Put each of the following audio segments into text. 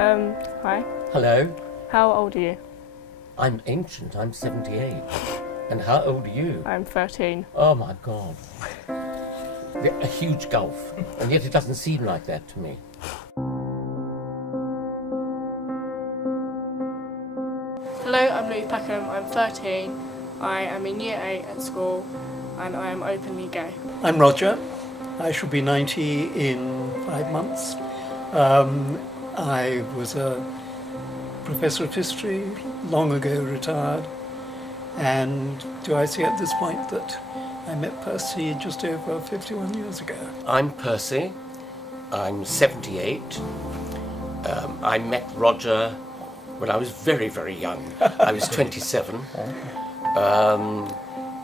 Hi. Hello. How old are you? I'm ancient. I'm 78. And how old are you? I'm 13. Oh my God. A huge gulf. And yet it doesn't seem like that to me. Hello, I'm Louise Peckham. I'm 13. I am in Year 8 at school and I am openly gay. I'm Roger. I shall be 90 in 5 months. I was a professor of history, long ago retired. And do I say at this point that I met Percy just over 51 years ago? I'm Percy. I'm 78. I met Roger when I was very, very young. I was 27.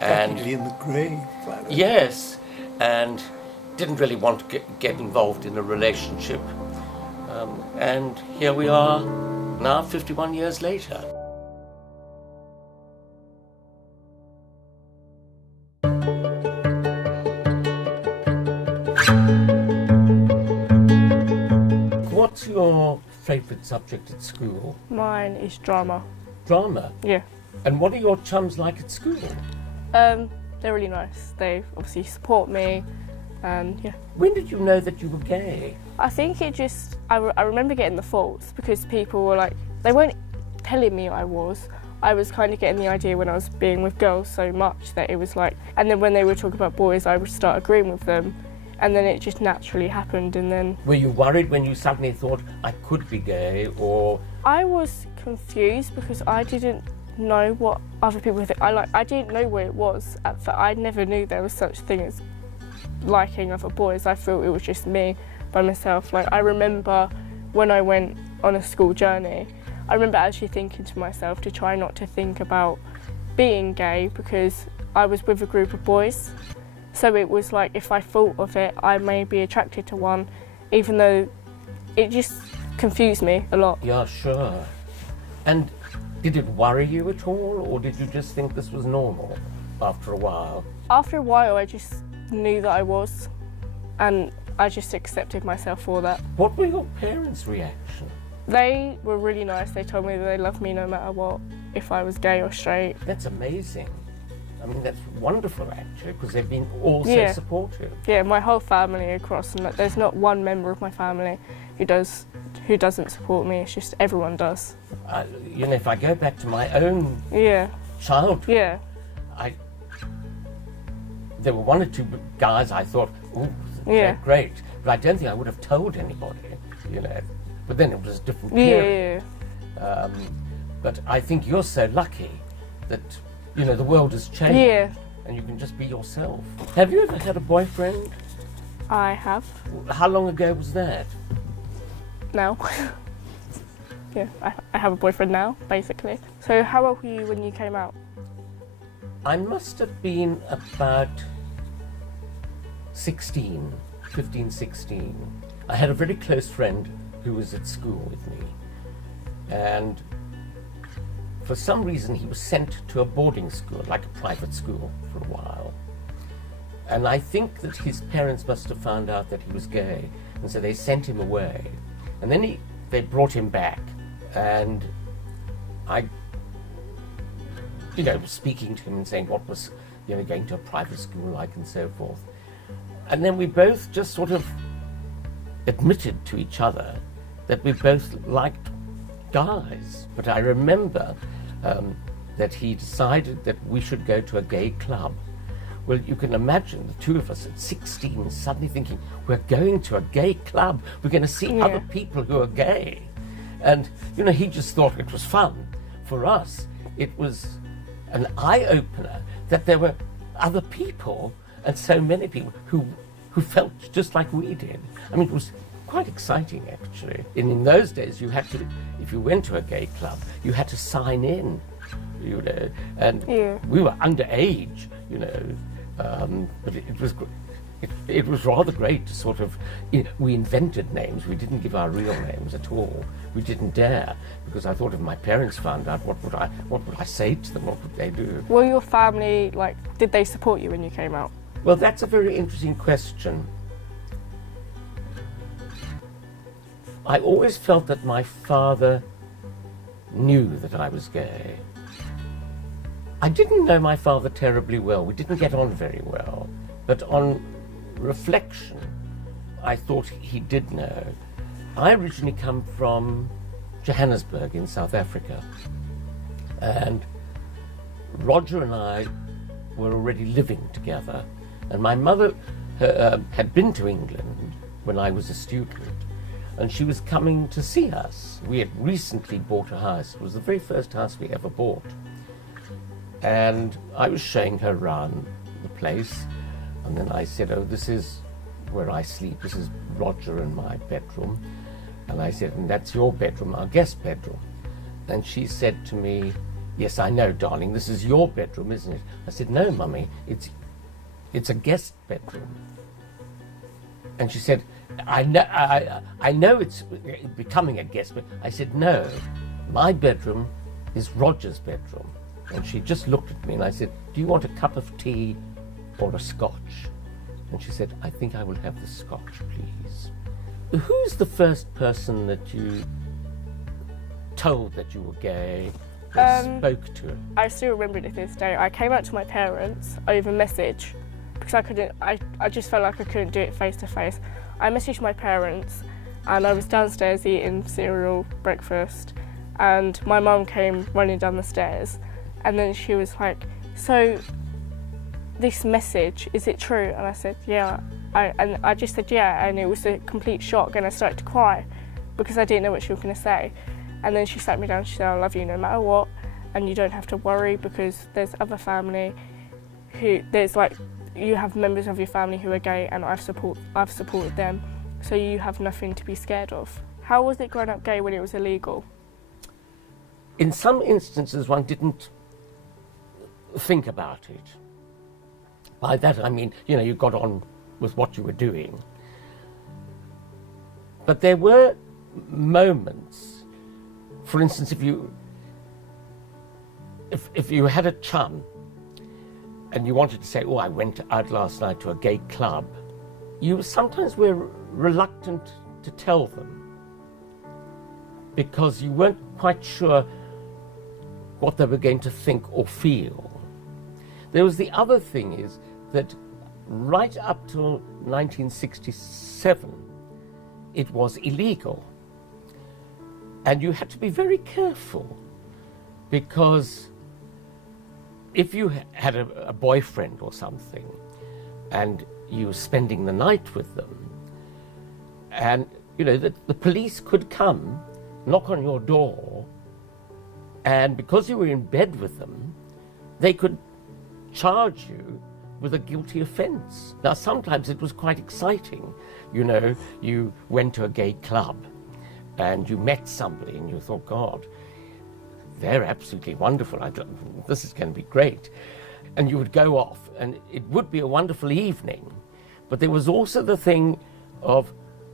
Practically in the grave. Yes, and didn't really want to get involved in a relationship. And here we are now, 51 years later. What's your favourite subject at school? Mine is drama. Drama? Yeah. And what are your chums like at school? They're really nice. They obviously support me and yeah. When did you know that you were gay? I think it just, I remember getting the faults because people were like, they weren't telling me I was kind of getting the idea when I was being with girls so much that it was like, and then when they would talk about boys I would start agreeing with them and then it just naturally happened and then... Were you worried when you suddenly thought I could be gay or...? I was confused because I didn't know what other people think. I didn't know what it was. I never knew there was such a thing as liking other boys. I thought it was just me by myself. Like I remember when I went on a school journey, I remember actually thinking to myself to try not to think about being gay because I was with a group of boys. So it was like if I thought of it, I may be attracted to one, even though it just confused me a lot. Yeah, sure. And did it worry you at all, or did you just think this was normal after a while? After a while, I just knew that I was, and I just accepted myself for that. What were your parents' reaction? They were really nice. They told me that they loved me no matter what, if I was gay or straight. That's amazing. I mean, that's wonderful, actually, because they've been all so supportive. Yeah, my whole family across, and there's not one member of my family who doesn't support me. It's just everyone does. You know, if I go back to my own childhood, there were one or two guys I thought, ooh, they're great, but I don't think I would have told anybody, you know. But then it was a different period. But I think you're so lucky that, you know, the world has changed and you can just be yourself. Have you ever had a boyfriend? I have. How long ago was that? Now. Yeah, I have a boyfriend now, basically. So how old were you when you came out? I must have been about 16, 15, 16. I had a very close friend who was at school with me. And for some reason, he was sent to a boarding school, like a private school, for a while. And I think that his parents must have found out that he was gay, and so they sent him away. And then they brought him back, and I, you know, was speaking to him and saying what was, you know, going to a private school like and so forth. And then we both just sort of admitted to each other that we both liked guys. But I remember that he decided that we should go to a gay club. Well, you can imagine the two of us at 16 suddenly thinking, we're going to a gay club, we're going to see other people who are gay. And, you know, he just thought it was fun. For us, it was an eye-opener that there were other people, and so many people, who felt just like we did. I mean, it was quite exciting, actually. And in those days, you had to, if you went to a gay club, you had to sign in, you know, and we were underage, you know, but it was rather great to sort of, you know, we invented names. We didn't give our real names at all. We didn't dare, because I thought if my parents found out, what would I say to them? What would they do? Were your family, like, did they support you when you came out? Well, that's a very interesting question. I always felt that my father knew that I was gay. I didn't know my father terribly well. We didn't get on very well. But on reflection, I thought he did know. I originally come from Johannesburg in South Africa. And Roger and I were already living together. And my mother had been to England when I was a student. And she was coming to see us. We had recently bought a house. It was the very first house we ever bought. And I was showing her around the place. And then I said, oh, this is where I sleep. This is Roger and my bedroom. And I said, and that's your bedroom, our guest bedroom. And she said to me, yes, I know, darling, this is your bedroom, isn't it? I said, no, Mummy, it's a guest bedroom. And she said, I know it's becoming a guest bedroom. I said, no, my bedroom is Roger's bedroom. And she just looked at me and I said, do you want a cup of tea or a scotch? And she said, I think I will have the scotch, please. Who's the first person that you told that you were gay, or spoke to? I still remember it to this day. I came out to my parents over message because I just felt like I couldn't do it face to face. I messaged my parents and I was downstairs eating cereal, breakfast, and my mum came running down the stairs and then she was like, so this message, is it true? And I said, yeah. And I just said, yeah, and it was a complete shock and I started to cry because I didn't know what she was going to say. And then she sat me down and she said, I love you no matter what, and you don't have to worry because there's other family you have members of your family who are gay and I've supported them, so you have nothing to be scared of. How was it growing up gay when it was illegal? In some instances, one didn't think about it. By that I mean, you got on with what you were doing. But there were moments, for instance, if you had a chum and you wanted to say, oh, I went out last night to a gay club, you sometimes were reluctant to tell them because you weren't quite sure what they were going to think or feel. There was the other thing is that right up till 1967, it was illegal. And you had to be very careful because if you had a boyfriend or something and you were spending the night with them, and the police could come, knock on your door, and because you were in bed with them, they could charge you with a guilty offence. Now, sometimes it was quite exciting. You went to a gay club and you met somebody and you thought, God, they're absolutely wonderful. This is going to be great. And you would go off and it would be a wonderful evening. But there was also the thing of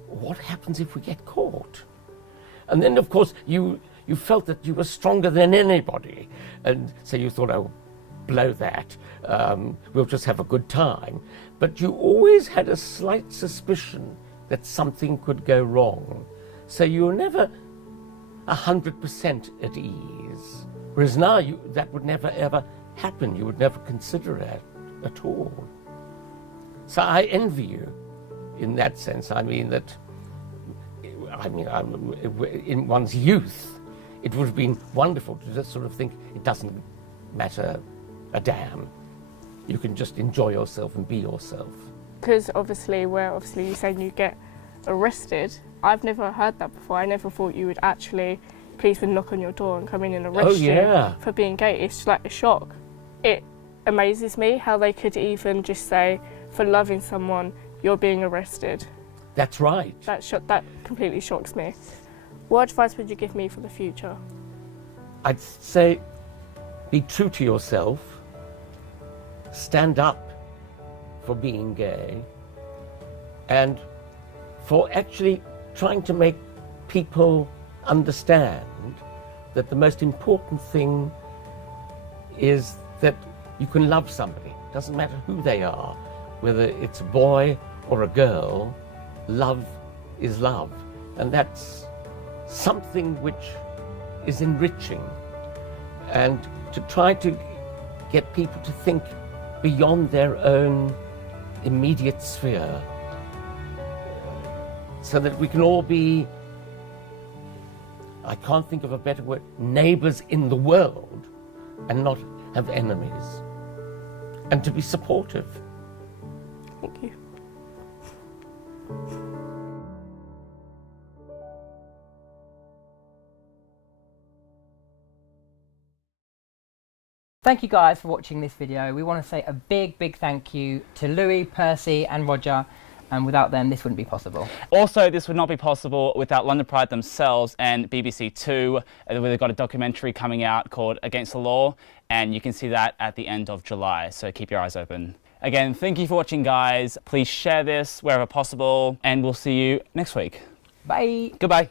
what happens if we get caught? And then, of course, you felt that you were stronger than anybody. And so you thought, oh, blow that. We'll just have a good time. But you always had a slight suspicion that something could go wrong. So you were never 100% at ease. Whereas now that would never ever happen. You would never consider it at all. So I envy you in that sense. In one's youth, it would have been wonderful to just sort of think it doesn't matter a damn. You can just enjoy yourself and be yourself. Because obviously you're saying you get arrested. I've never heard that before. I never thought you would police would knock on your door and come in and arrest you for being gay. It's like a shock. It amazes me how they could even just say, for loving someone, you're being arrested. That's right. That completely shocks me. What advice would you give me for the future? I'd say be true to yourself, stand up for being gay, and for actually trying to make people understand that the most important thing is that you can love somebody. It doesn't matter who they are, whether it's a boy or a girl, love is love. And that's something which is enriching, and to try to get people to think beyond their own immediate sphere, so that we can all be, I can't think of a better word, neighbours in the world and not have enemies, and to be supportive. Thank you. Thank you guys for watching this video. We want to say a big thank you to Louis, Percy and Roger, and without them this wouldn't be possible. Also, this would not be possible without London Pride themselves and BBC Two, where they've got a documentary coming out called Against the Law, and you can see that at the end of July, so keep your eyes open. Again, thank you for watching, guys. Please share this wherever possible, and we'll see you next week. Bye. Goodbye.